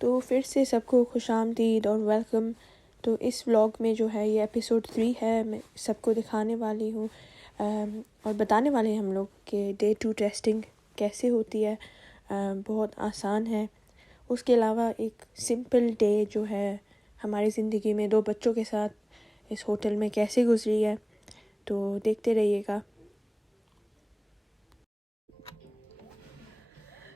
तो फिर से सबको खुशामदीद और वेलकम। तो इस व्लॉग में जो है ये एपिसोड 3 है। मैं सबको दिखाने वाली हूँ और बताने वाले हैं हम लोग कि डे 2 टेस्टिंग कैसे होती है। बहुत आसान है। उसके अलावा एक सिंपल डे जो है हमारी ज़िंदगी में 2 बच्चों के साथ इस होटल में कैसे गुजरी है, तो देखते रहिएगा।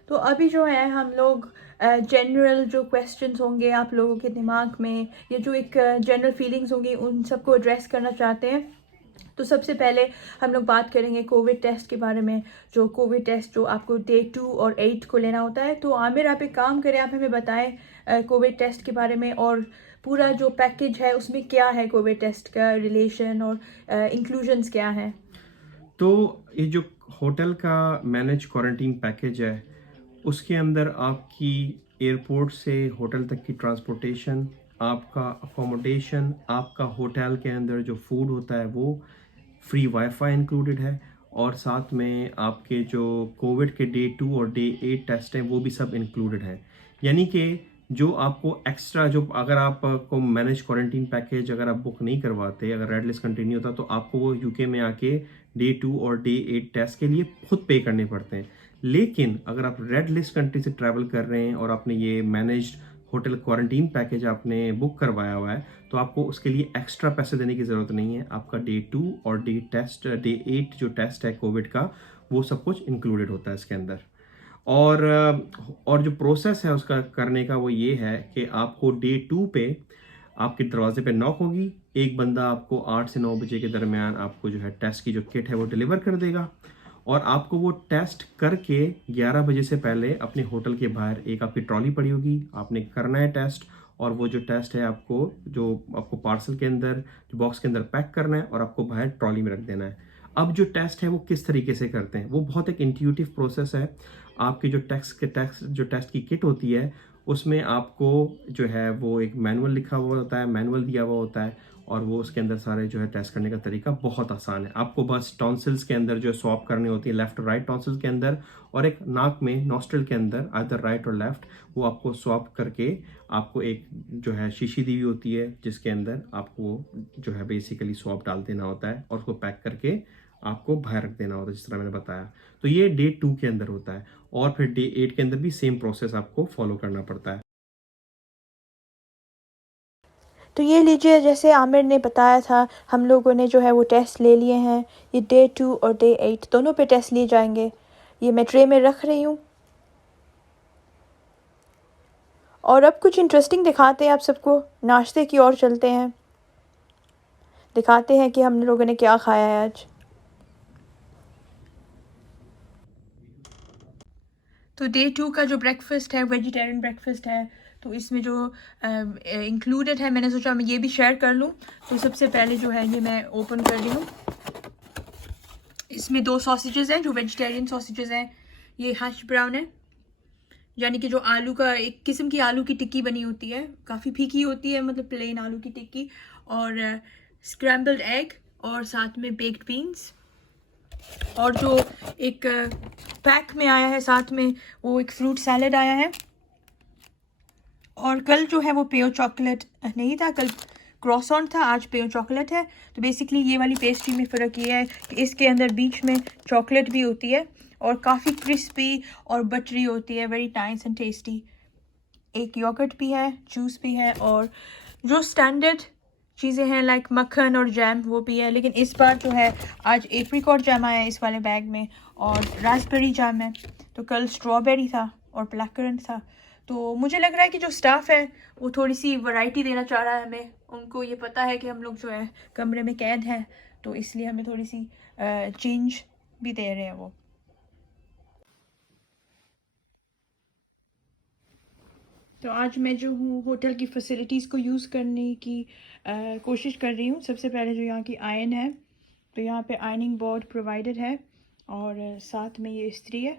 तो अभी जो है हम लोग जनरल जो क्वेश्चंस होंगे आप लोगों के दिमाग में, या जो एक जनरल फीलिंग्स होंगी, उन सबको एड्रेस करना चाहते हैं। तो सबसे पहले हम लोग बात करेंगे कोविड टेस्ट के बारे में। जो कोविड टेस्ट जो आपको डे 2 और 8 को लेना होता है। तो आमिर, आप एक काम करें, आप हमें बताएं कोविड टेस्ट के बारे में, और पूरा जो पैकेज है उसमें क्या है, कोविड टेस्ट का रिलेशन और इंक्लूजन्स क्या हैं। तो ये जो होटल का मैनेज क्वारंटीन पैकेज है उसके अंदर आपकी एयरपोर्ट से होटल तक की ट्रांसपोर्टेशन, आपका अकोमोडेशन, आपका होटल के अंदर जो फूड होता है वो फ्री वाईफाई इंक्लूडेड है, और साथ में आपके जो कोविड के डे 2 और डे 8 टेस्ट हैं वो भी सब इंक्लूडेड है। यानी कि जो आपको एक्स्ट्रा, जो अगर आपको मैनेज क्वारंटीन पैकेज अगर आप बुक नहीं करवाते, अगर रेड लिस्ट कंटिन्यू होता, तो आपको वो यूके में आके डे 2 और डे 8 टेस्ट के लिए खुद पे करने पड़ते हैं। लेकिन अगर आप रेड लिस्ट कंट्री से ट्रैवल कर रहे हैं और आपने ये मैनेज्ड होटल क्वारंटीन पैकेज आपने बुक करवाया हुआ है, तो आपको उसके लिए एक्स्ट्रा पैसे देने की ज़रूरत नहीं है। आपका डे 2 और डे 8 जो टेस्ट है कोविड का, वो सब कुछ इंक्लूडेड होता है इसके अंदर। और जो प्रोसेस है उसका करने का वो ये है कि आपको डे 2 पे आपके दरवाजे पे नॉक होगी, एक बंदा आपको 8 से 9 बजे के दरमियान आपको जो है टेस्ट की जो किट है वो डिलीवर कर देगा, और आपको वो टेस्ट करके 11 बजे से पहले अपने होटल के बाहर एक आपकी ट्रॉली पड़ी होगी, आपने करना है टेस्ट। और वो जो टेस्ट है आपको पार्सल के अंदर, जो बॉक्स के अंदर पैक करना है और आपको बाहर ट्रॉली में रख देना है। अब जो टेस्ट है वो किस तरीके से करते हैं, वो बहुत एक इंट्यूटिव प्रोसेस है। आपकी जो टेस्ट की किट होती है उसमें आपको जो है वो एक मैनुअल लिखा हुआ होता है, मैनुअल दिया हुआ होता है, और वो उसके अंदर सारे जो है टेस्ट करने का तरीका बहुत आसान है। आपको बस टॉन्सिल्स के अंदर जो स्वैप करनी होती है, लेफ्ट और राइट टॉन्सिल्स के अंदर, और एक नाक में नॉस्ट्रल के अंदर, आइदर राइट और लेफ्ट, वो आपको स्वैप करके आपको एक जो है शीशी दी हुई होती है जिसके अंदर आपको जो है बेसिकली स्वैप डाल देना होता है और उसको पैक करके आपको बाहर रख देना होता है, जिस तरह मैंने बताया। तो ये डे 2 के अंदर होता है, और फिर डे 8 के अंदर भी सेम प्रोसेस आपको फॉलो करना पड़ता है। तो ये लीजिए, जैसे आमिर ने बताया था, हम लोगों ने जो है वो टेस्ट ले लिए हैं। ये डे 2 और डे 8 दोनों पे टेस्ट लिए जाएंगे। ये मैं ट्रे में रख रही हूँ। और अब कुछ इंटरेस्टिंग दिखाते हैं आप सबको। नाश्ते की ओर चलते हैं, दिखाते हैं कि हम लोगों ने क्या खाया है आज। तो डे 2 का जो ब्रेकफास्ट है वेजिटेरियन ब्रेकफास्ट है। तो इसमें जो इंक्लूडेड है, मैंने सोचा मैं ये भी शेयर कर लूँ। तो सबसे पहले जो है ये मैं ओपन कर रही हूँ। इसमें 2 सॉसेजेस हैं जो वेजिटेरियन सॉसेजेस हैं। ये हैश ब्राउन है, यानी कि जो आलू का एक किस्म की आलू की टिक्की बनी होती है, काफ़ी फीकी होती है, मतलब प्लेन आलू की टिक्की। और स्क्रैम्बल्ड एग, और साथ में बेक्ड बीन्स। और जो एक पैक में आया है साथ में, वो एक फ्रूट सैलड आया है। और कल जो है वो पेयो चॉकलेट नहीं था, कल क्रॉसॉन था, आज पेयो चॉकलेट है। तो बेसिकली ये वाली पेस्ट्री में फ़र्क ये है कि इसके अंदर बीच में चॉकलेट भी होती है और काफ़ी क्रिस्पी और बटरी होती है, वेरी नाइस एंड टेस्टी। एक योगर्ट भी है, जूस भी है, और जो स्टैंडर्ड चीज़ें हैं लाइक मक्खन और जैम वो भी है। लेकिन इस बार जो है आज एप्रिकॉट जैम आया है इस वाले बैग में, और रास्पबेरी जैम है। तो कल स्ट्रॉबेरी था और ब्लैक करंट था। तो मुझे लग रहा है कि जो स्टाफ है वो थोड़ी सी वैरायटी देना चाह रहा है हमें। उनको ये पता है कि हम लोग जो है कमरे में कैद हैं, तो इसलिए हमें थोड़ी सी चेंज भी दे रहे हैं वो। तो आज मैं जो हूँ होटल की फैसिलिटीज़ को यूज़ करने की कोशिश कर रही हूँ। सबसे पहले जो यहाँ की आयरन है, तो यहाँ पे आयरनिंग बोर्ड प्रोवाइडेड है, और साथ में ये इस्त्री है।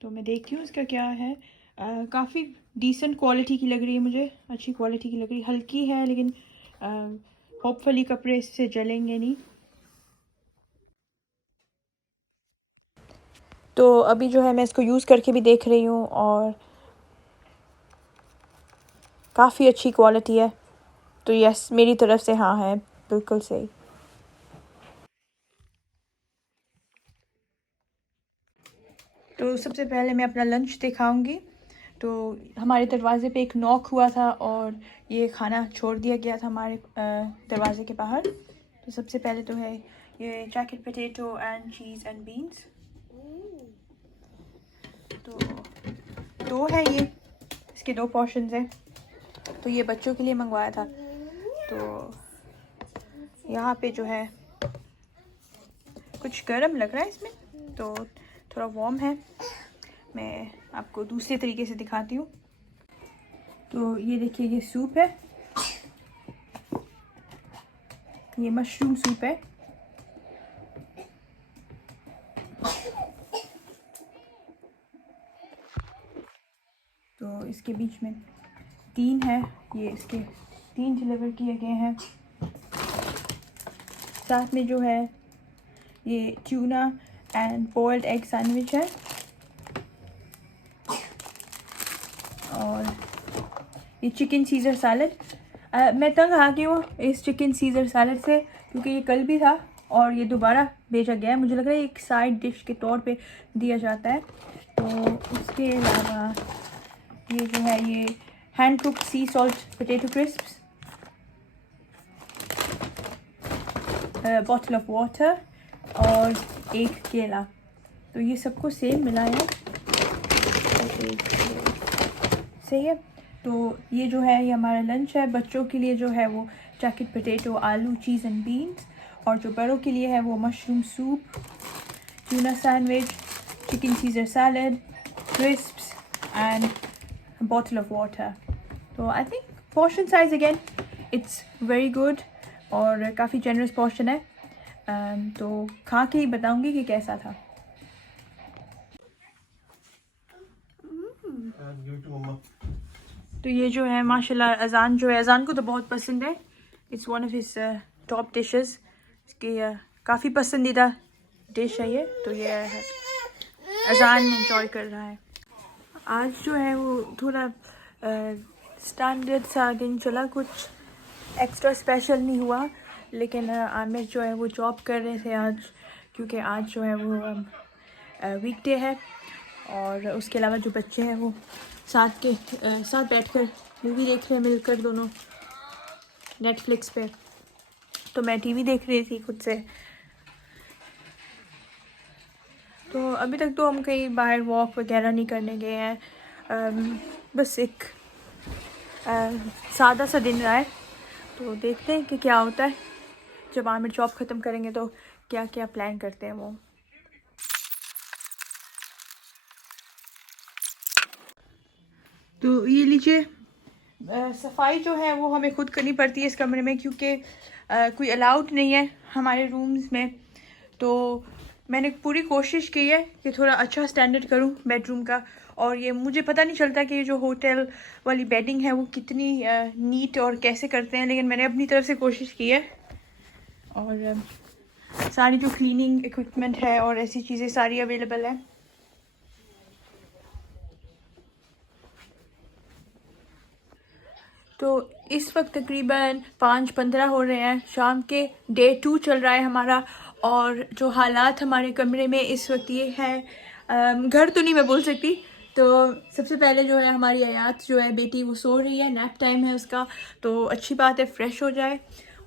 तो मैं देखती हूँ इसका क्या है। काफ़ी डिसेंट क्वालिटी की लग रही है मुझे, अच्छी क्वालिटी की लग रही है। हल्की है लेकिन होपफुली कपड़े इससे जलेंगे नहीं। तो अभी जो है मैं इसको यूज़ करके भी देख रही हूँ, और काफ़ी अच्छी क्वालिटी है। तो यस, मेरी तरफ से हाँ है, बिल्कुल सही। तो सबसे पहले मैं अपना लंच दिखाऊंगी। तो हमारे दरवाज़े पे एक नॉक हुआ था और ये खाना छोड़ दिया गया था हमारे दरवाज़े के बाहर। तो सबसे पहले तो है ये jacket potato and cheese and beans. तो दो है ये, इसके 2 पोर्शंस हैं। तो ये बच्चों के लिए मंगवाया था। तो यहाँ पे जो है कुछ गर्म लग रहा है इसमें, तो थोड़ा वार्म है। मैं आपको दूसरे तरीके से दिखाती हूँ। तो ये देखिए, ये सूप है, ये मशरूम सूप है। तो इसके बीच में 3 है, ये इसके 3 डिलीवर किए गए हैं। साथ में जो है ये tuna and boiled egg sandwich है। और ये चिकन सीज़र सैलड। मैं तंग आ गई हूँ इस चिकन सीज़र सैलड से, क्योंकि ये कल भी था और ये दोबारा भेजा गया है। मुझे लग रहा है एक साइड डिश के तौर पे दिया जाता है। तो उसके अलावा ये जो है ये hand cooked C salt potato crisps, bottle of water और एक केला। तो ये सबको सेम मिला है, सही है। तो ये जो है ये हमारा लंच है। बच्चों के लिए जो है वो जैकेट पोटैटो, आलू, चीज़ एंड बीन्स, और जो बड़ों के लिए है वो mushroom soup, tuna sandwich, chicken Caesar salad, crisps and bottle of water. तो I think portion size again it's very good और काफ़ी जेनरस पोर्शन है। तो खा के ही बताऊंगी कि कैसा था। तो ये जो है माशाल्लाह, अजान जो है, अजान को तो बहुत पसंद है। It's one of his top dishes. इसकी काफ़ी पसंदीदा डिश है ये। तो ये है, अजान एंजॉय कर रहा है। आज जो है वो थोड़ा स्टैंडर्ड सा दिन चला, कुछ एक्स्ट्रा स्पेशल नहीं हुआ। लेकिन आमिर जो है वो जॉब कर रहे थे आज, क्योंकि आज जो है वो वीकडे है। और उसके अलावा जो बच्चे हैं वो साथ बैठकर मूवी देख रहे हैं मिलकर दोनों नेटफ्लिक्स पे। तो मैं टीवी देख रही थी खुद से। तो अभी तक तो हम कहीं बाहर वॉक वगैरह नहीं करने गए हैं। बस एक सादा सा दिन रहा है। तो देखते हैं कि क्या होता है जब आमिर जॉब ख़त्म करेंगे, तो क्या क्या प्लान करते हैं वो। तो ये लीजिए, सफाई जो है वो हमें खुद करनी पड़ती है इस कमरे में, क्योंकि कोई अलाउड नहीं है हमारे रूम्स में। तो मैंने पूरी कोशिश की है कि थोड़ा अच्छा स्टैंडर्ड करूं बेडरूम का। और ये मुझे पता नहीं चलता कि ये जो होटल वाली बेडिंग है वो कितनी नीट और कैसे करते हैं, लेकिन मैंने अपनी तरफ से कोशिश की है। और सारी जो क्लीनिंग इक्विपमेंट है और ऐसी चीज़ें सारी अवेलेबल है। तो इस वक्त तकरीबन 5:15 हो रहे हैं शाम के। डे 2 चल रहा है हमारा। और जो हालात हमारे कमरे में इस वक्त ये है, घर तो नहीं मैं बोल सकती। तो सबसे पहले जो है हमारी आयात जो है बेटी वो सो रही है, नैप टाइम है उसका, तो अच्छी बात है, फ्रेश हो जाए।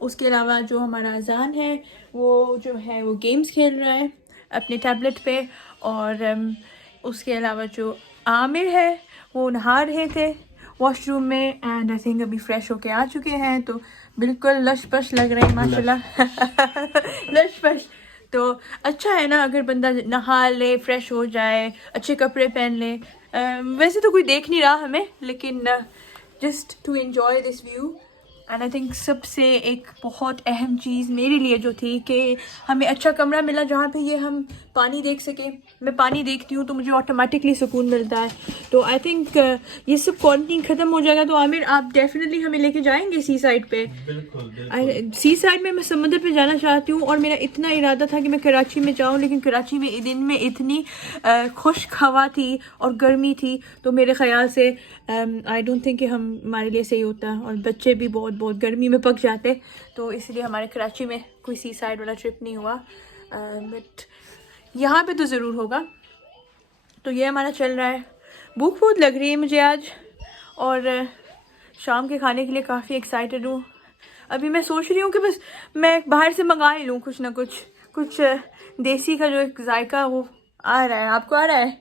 उसके अलावा जो हमारा अजान है वो जो है वो गेम्स खेल रहा है अपने टैबलेट पे। और उसके अलावा जो आमिर है वो नहा रहे थे वॉशरूम में, एंड आई थिंक अभी फ्रेश होके आ चुके हैं। तो बिल्कुल लश पश लग रहे हैं माशाल्लाह। लश पश। तो अच्छा है ना, अगर बंदा नहा ले, फ्रेश हो जाए, अच्छे कपड़े पहन ले। वैसे तो कोई देख नहीं रहा हमें, लेकिन just to enjoy this view. And I think सबसे एक बहुत अहम चीज़ मेरे लिए जो थी कि हमें अच्छा कमरा मिला जहाँ पे ये हम पानी देख सकें। मैं पानी देखती हूँ तो मुझे ऑटोमेटिकली सुकून मिलता है। तो आई थिंक ये सब क्वारंटीन ख़त्म हो जाएगा तो आमिर आप डेफिनेटली हमें लेके जाएंगे सी साइड पे। बिल्कुल सी साइड में मैं समंदर पे जाना चाहती हूँ और मेरा इतना इरादा था कि मैं कराची में जाऊँ, लेकिन कराची में दिन में इतनी खुश्क हवा थी और गर्मी थी तो मेरे ख्याल से आई डोंट थिंक कि हमारे लिए सही होता, और बच्चे भी बहुत बहुत गर्मी में पक जाते, तो इसलिए हमारे कराची में कोई सी साइड वाला ट्रिप नहीं हुआ। बट यहाँ पे तो ज़रूर होगा। तो ये हमारा चल रहा है। भूख बहुत लग रही है मुझे आज, और शाम के खाने के लिए काफ़ी एक्साइटेड हूँ। अभी मैं सोच रही हूँ कि बस मैं बाहर से मंगा ही लूँ कुछ ना कुछ देसी का जो एक जायका वो आ रहा है। आपको आ रहा है?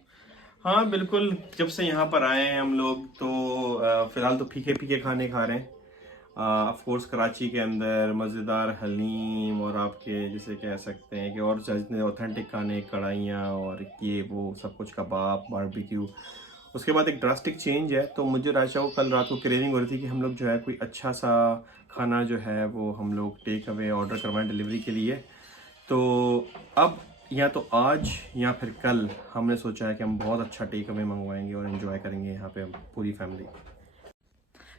हाँ बिल्कुल, जब से यहाँ पर आए हैं हम लोग तो फिलहाल तो फीके फीके खाने खा रहे हैं। ऑफ कोर्स कराची के अंदर मज़ेदार हलीम और आपके जैसे कह सकते हैं कि और जितने ऑथेंटिक खाने, कढ़ाइयाँ और ये वो सब कुछ, कबाब, बारबेक्यू। उसके बाद एक ड्रास्टिक चेंज है, तो मुझे राजा को कल रात को क्रेविंग हो रही थी कि हम लोग जो है कोई अच्छा सा खाना जो है वो हम लोग टेक अवे ऑर्डर करवाएं डिलीवरी के लिए। तो अब या तो आज या फिर कल हमने सोचा है कि हम बहुत अच्छा टेक अवे मंगवाएंगे और एंजॉय करेंगे यहाँ पे हम पूरी फैमिली।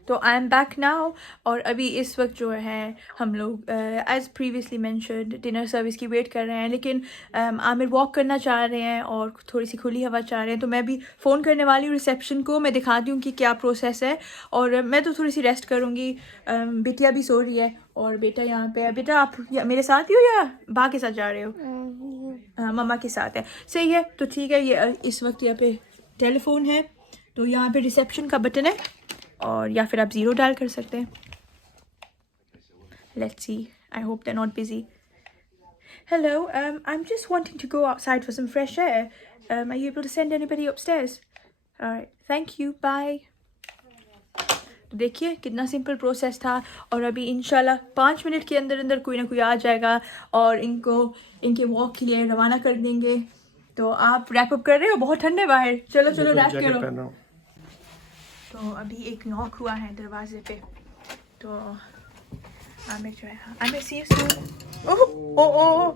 तो आई एम बैक नाउ, और अभी इस वक्त जो है हम लोग as previously mentioned dinner service की वेट कर रहे हैं, लेकिन आमिर वॉक करना चाह रहे हैं और थोड़ी सी खुली हवा चाह रहे हैं, तो मैं भी फ़ोन करने वाली हूँ रिसेप्शन को। मैं दिखाती हूँ कि क्या प्रोसेस है, और मैं तो थोड़ी सी रेस्ट करूँगी। बिटिया भी सो रही है और बेटा यहाँ पे है। बेटा आप मेरे साथ ही हो या बा के साथ जा रहे हो? मम्मा के साथ है। सही है, तो ठीक है। ये इस वक्त यहाँ पे टेलीफोन है, तो यहाँ पे रिसेप्शन का बटन है, और या फिर आप ज़ीरो डायल कर सकते हैं। Let's see, I hope they not busy. Hello, I am just wanting to go outside for some fresh air. Are you able to send anybody upstairs? Alright, thank you, bye. तो देखिए कितना simple process था, और अभी इंशाल्लाह 5 minute के अंदर अंदर कोई ना कोई आ जाएगा और इनको इनके वॉक के लिए रवाना कर देंगे। तो आप रैप अप कर रहे हो? बहुत ठंडे बाहर। चलो चलो रैप करो। तो अभी एक नॉक हुआ है दरवाजे पे, तो आमिर जो है, आमिर सी यू। ओह ओह ओह,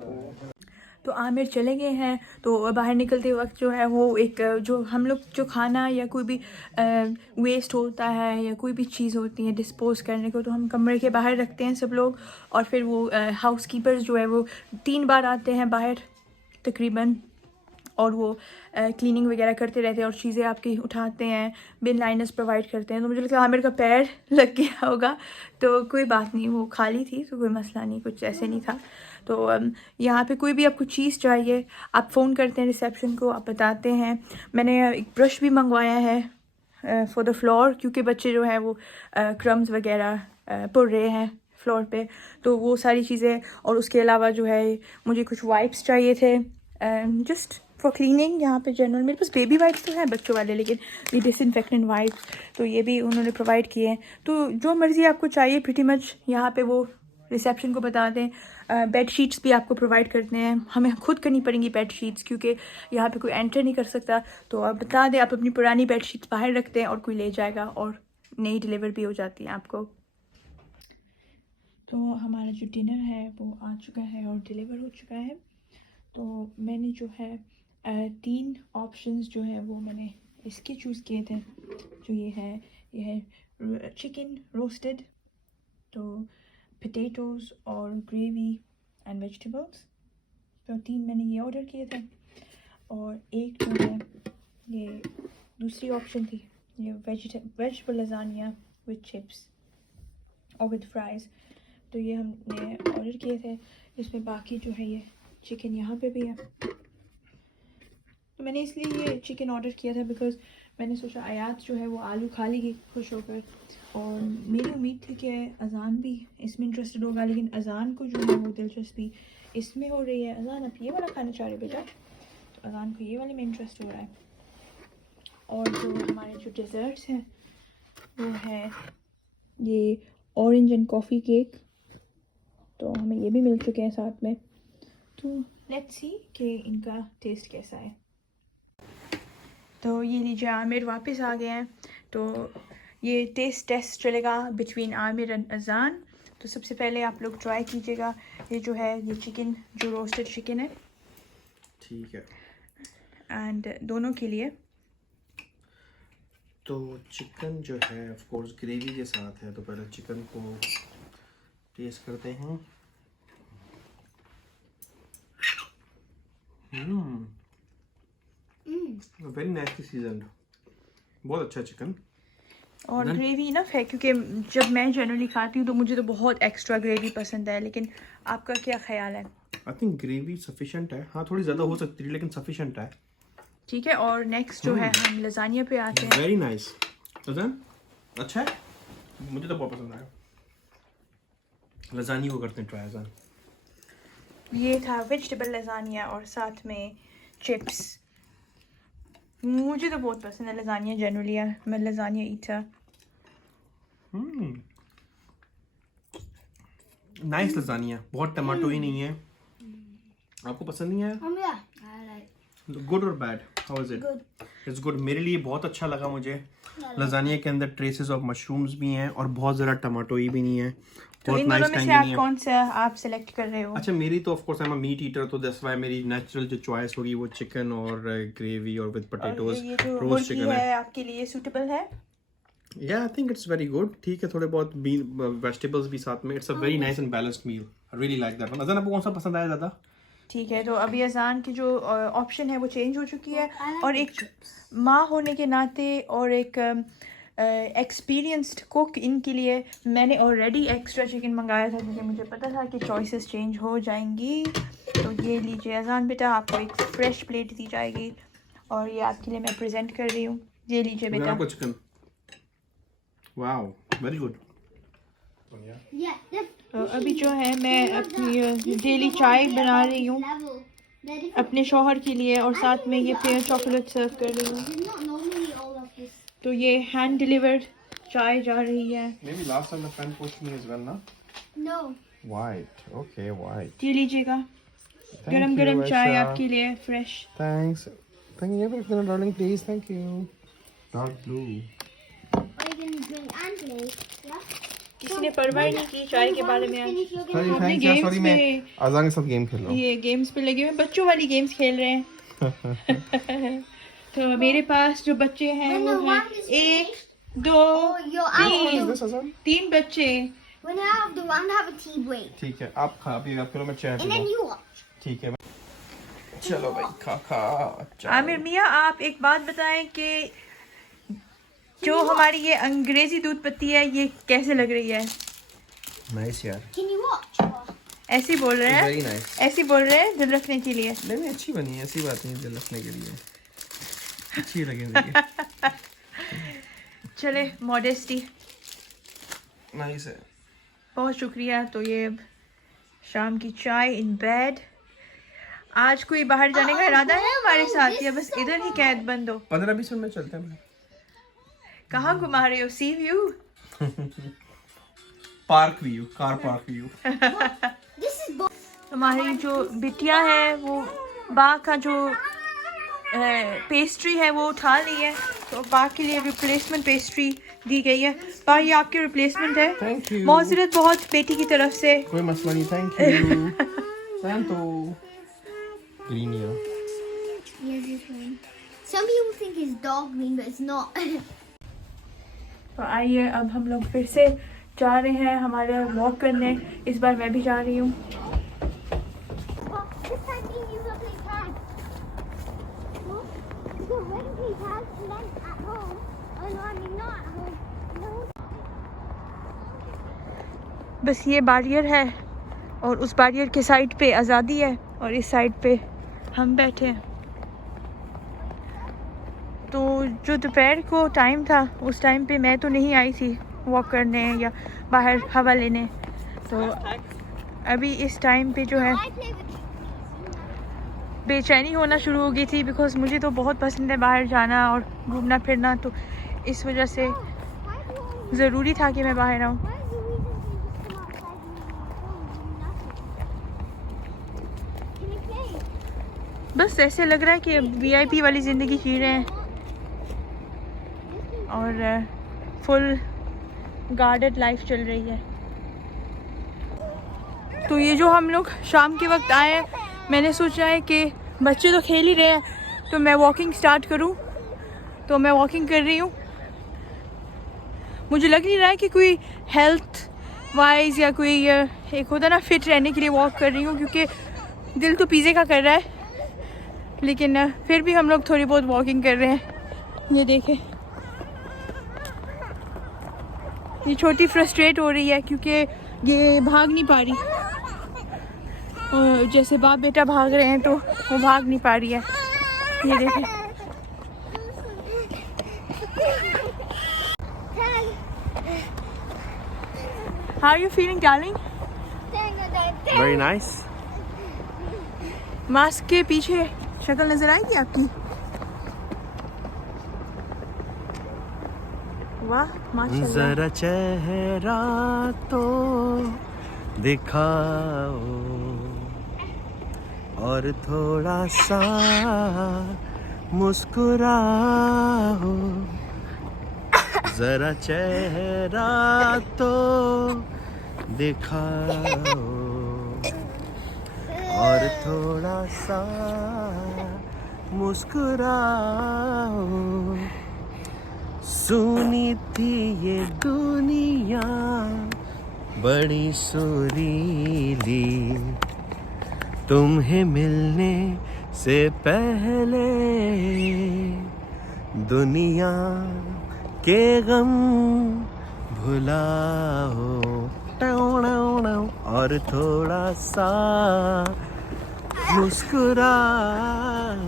तो आमिर चले गए हैं। तो बाहर निकलते वक्त जो है वो एक जो हम लोग जो खाना या कोई भी वेस्ट होता है या कोई भी चीज़ होती है डिस्पोज करने को, तो हम कमरे के बाहर रखते हैं सब लोग, और फिर वो हाउस कीपर्स जो है वो 3 बार आते हैं बाहर तकरीबन, और वो क्लीनिंग वगैरह करते रहते हैं और चीज़ें आपकी उठाते हैं, बिन लाइनर्स प्रोवाइड करते हैं। तो मुझे लगता है आमिर का पैर लग गया होगा, तो कोई बात नहीं, वो खाली थी तो कोई मसला नहीं, कुछ ऐसे नहीं था। तो यहाँ पे कोई भी आपको चीज़ चाहिए आप फ़ोन करते हैं रिसेप्शन को, आप बताते हैं। मैंने एक ब्रश भी मंगवाया है फॉर द फ्लोर, क्योंकि बच्चे जो है वो क्रम्स वगैरह पुर रहे हैं फ्लोर पे, तो वो सारी चीज़ें। और उसके अलावा जो है मुझे कुछ वाइप्स चाहिए थे जस्ट फॉर क्लीनिंग। यहाँ पे जनरल मेरे पास बेबी वाइप्स तो हैं बच्चों वाले, लेकिन ये डिसइंफेक्टेंट वाइप्स तो ये भी उन्होंने प्रोवाइड किए हैं। तो जो मर्ज़ी आपको चाहिए प्रीटी मच यहाँ पे वो रिसेप्शन को बता दें। बेड शीट्स भी आपको प्रोवाइड करते हैं, हमें खुद करनी पड़ेंगी बेड शीट्स, क्योंकि यहाँ पे कोई एंटर नहीं कर सकता। तो आप बता दें, आप अपनी पुरानी बेड शीट्स बाहर रखते हैं और कोई ले जाएगा, और नई डिलीवर भी हो जाती है आपको। तो हमारा जो डिनर है वो आ चुका है और डिलीवर हो चुका है। तो मैंने जो है 3 ऑप्शंस जो है वो मैंने इसके चूज़ किए थे। जो ये है चिकन रोस्टेड, तो पोटैटोज़ और ग्रेवी एंड वेजिटेबल्स। तो 3 मैंने ये ऑर्डर किए थे, और एक जो है ये दूसरी ऑप्शन थी, ये वेजिटेबल लजानिया विद चिप्स और विद फ्राइज़। तो ये हमने ऑर्डर किए थे। इसमें बाकी जो है ये चिकन यहाँ पे भी है। तो मैंने इसलिए ये चिकन ऑर्डर किया था बिकॉज़ मैंने सोचा आयात जो है वो आलू खा लेगी खुश होकर, और मेरी उम्मीद थी कि अज़ान भी इसमें इंटरेस्टेड होगा, लेकिन अज़ान को जो है वो दिलचस्पी इसमें हो रही है। अज़ान आप ये वाला खाना चाह रहे बेटा? तो अज़ान को ये वाले में इंटरेस्ट हो रहा है। और जो हमारे जो डेज़र्ट्स हैं वो है ये ऑरेंज एंड कॉफ़ी केक, तो हमें ये भी मिल चुके हैं साथ में। तो लेट्स सी कि इनका टेस्ट कैसा है। तो ये लीजिए आमिर वापस आ गए हैं। तो ये टेस्ट टेस्ट चलेगा बिटवीन आमिर एंड अजान। तो सबसे पहले आप लोग ट्राई कीजिएगा ये जो है ये चिकन जो रोस्टेड चिकन है, ठीक है। एंड दोनों के लिए। तो चिकन जो है ऑफ कोर्स ग्रेवी के साथ है, तो पहले चिकन को टेस्ट करते हैं। वेरी नाइसली सीजन्ड, बहुत अच्छा चिकन। और ग्रेवी इनफ है, क्योंकि जब मैं जनरली खाती हूँ तो मुझे तो बहुत एक्स्ट्रा ग्रेवी पसंद है, लेकिन आपका क्या ख्याल है? आई थिंक ग्रेवी सफिशिएंट है, हाँ थोड़ी ज़्यादा हो सकती है लेकिन सफिशिएंट है। ठीक है, और नेक्स्ट जो है हम लजानिया पे आते हैं। वेरी नाइस अजान, अच्छा है, मुझे तो बहुत पसंद आया। लजानिया को करते हैं ट्राई अजान। ये था वेजिटेबल लजानिया और साथ में चिप्स। मुझे तो बहुत पसंद है लजानिया, जनरली मैं लजानिया ईटर। नाइस लजानिया, बहुत टमाटो ही नहीं है। आपको पसंद नहीं आया? Yeah, I like. गुड और bad, how is it? It's good, मेरे लिए बहुत अच्छा लगा मुझे। लजानिया के अंदर ट्रेसेस ऑफ मशरूम्स भी हैं और बहुत ज़रा टमाटोई भी नहीं है। तो बहुत इन दोनों नाइस में से टैंगी आप नहीं है। कौन सा आप सेलेक्ट कर रहे हो? अच्छा, मेरी तो of course I am a meat eater, तो दैट्स व्हाई मेरी नेचुरल जो चॉइस होगी वो चिकन और ग्रेवी और विद और पोटैटोज ये जो रोस्ट मुर्गी चिकन है। है आपके लिए सूटेबल है? या I think it's very good, ठीक है, थोड़े बहुत वेजिटेबल्स भी साथ में। It's a very nice and balanced meal, I really like that one. Azaan, आपको कौन सा पसंद आया ज़्यादा? ठीक है, तो अभी अजान की जो ऑप्शन है वो चेंज हो चुकी है, और एक माँ होने के नाते और एक एक्सपीरियंस्ड कुक इनके लिए मैंने ऑलरेडी एक्स्ट्रा चिकन मंगाया था, क्योंकि मुझे पता था कि चॉइसेस चेंज हो जाएंगी। तो ये लीजिए अजान बेटा, आपको एक फ्रेश प्लेट दी जाएगी और ये आपके लिए मैं प्रेजेंट कर रही हूँ। ये लीजिए बेटा। आपको chicken, wow very good. Yeah, तो अभी जो है मैं अपनी डेली चाय बना रही हूँ level. They're different. अपने शौहर के लिए, और साथ में ये पेयर चॉकलेट सर्व कर रही हूँ। There's not normally all of this. तो ये हैंड डिलीवर्ड चाय जा रही है। Maybe last time the friend pushed me as well, na? No. White, okay, white. ये लीजिएगा, Thank गरम you, गरम चाय Aisha. आपके लिए fresh. Thanks. Thank you, darling. Please, thank you. Dark blue. Are you gonna drink and play? Yeah. किसी ने परवाह ही नहीं की चाय के बारे में। आज Finish your game. Sorry, अपने thanks. Yeah, games sorry, मैं में अजान के साथ गेम खेल रहा हूँ। ये गेम्स पे लगे हुए, बच्चों वाली गेम्स खेल रहे हैं। तो मेरे पास जो बच्चे हैं When वो the हैं one is 1, finished, 2, oh, you're out of the. This अजान? 3 बच्चे। When you're out of the one, have a tea break, ठीक है, आप खा पिएगा, फिर मैं चाय and then पीऊँ। you watch. ठीक है, चलो भाई, खा आमिर मियाँ, आप एक बात बताएं कि जो हमारी ये अंग्रेजी दूध पत्ती है ये कैसे लग रही है? नाइस यार, Can you watch? ऐसी बोल रहे हैं, वेरी नाइस। ऐसी बोल रहे हैं दिल रखने के लिए। नहीं, अच्छी बनी है, ऐसी बात नहीं है, दिल रखने के लिए अच्छी लगी मुझे। चले, मॉडेस्टी, नाइस है। बहुत शुक्रिया। तो ये अब शाम की चाय इन बेड। आज कोई बाहर जाने का इरादा है हमारे साथ, या बस इधर ही कैद बंद हो? 15-20 मिनट में चलते हैं। कहाँ घुमा रहे हो? सी view? Park view, car park view. This is bo- हमारी जो बिटिया है वो बा का जो पेस्ट्री है वो उठा ली है, तो बा के लिए रिप्लेसमेंट पेस्ट्री दी गई है। बा, ये आपकी रिप्लेसमेंट है। Thank you. मौजरत बहुत बेटी की तरफ से। कोई मसला नहीं, थैंक यू। सैंतो ग्रीन या Yes, this one. Some people think it's dog green, but it's not. तो आइए अब हम लोग फिर से जा रहे हैं हमारे वॉक करने। इस बार मैं भी जा रही हूँ। Oh, this time you will play tag. No? Because when we play tag, and then at home, oh no, I mean not at home. No. बस ये बैरियर है और उस बैरियर के साइड पे आज़ादी है और इस साइड पे हम बैठे हैं। तो जो दोपहर को टाइम था उस टाइम पे मैं तो नहीं आई थी वॉक करने या बाहर हवा लेने, तो अभी इस टाइम पे जो है I play with बेचैनी होना शुरू हो गई थी, बिकॉज़ मुझे तो बहुत पसंद है बाहर जाना और घूमना फिरना, तो इस वजह से why do you always ज़रूरी था कि मैं बाहर आऊँ। why is the reason you just come outside and do nothing? Can you play? बस ऐसे लग रहा है कि अब VIP वाली ज़िंदगी जी रहे हैं और फुल गार्डेड लाइफ चल रही है। तो ये जो हम लोग शाम के वक्त आए हैं, मैंने सोचा है कि बच्चे तो खेल ही रहे हैं तो मैं वॉकिंग स्टार्ट करूं। तो मैं वॉकिंग कर रही हूँ। मुझे लग नहीं रहा है कि कोई हेल्थ वाइज या कोई एक होता ना फिट रहने के लिए वॉक कर रही हूँ, क्योंकि दिल तो पिज़्ज़े का कर रहा है, लेकिन फिर भी हम लोग थोड़ी बहुत वॉकिंग कर रहे हैं। ये देखें, ये छोटी फ्रस्ट्रेट हो रही है क्योंकि ये भाग नहीं पा रही। और जैसे बाप बेटा भाग रहे हैं तो वो भाग नहीं पा रही है। ये देखें, How are you feeling, darling? Very nice. Mask के पीछे शक्ल नजर आएगी आपकी? वाह माशाल्लाह। जरा चेहरा तो दिखाओ और थोड़ा सा मुस्कुराओ, जरा चेहरा तो दिखाओ और थोड़ा सा मुस्कुराओ। सुनी थी ये दुनिया बड़ी सुरीली, तुम्हें मिलने से पहले दुनिया के गम भुलाओ और थोड़ा सा मुस्कुराओ।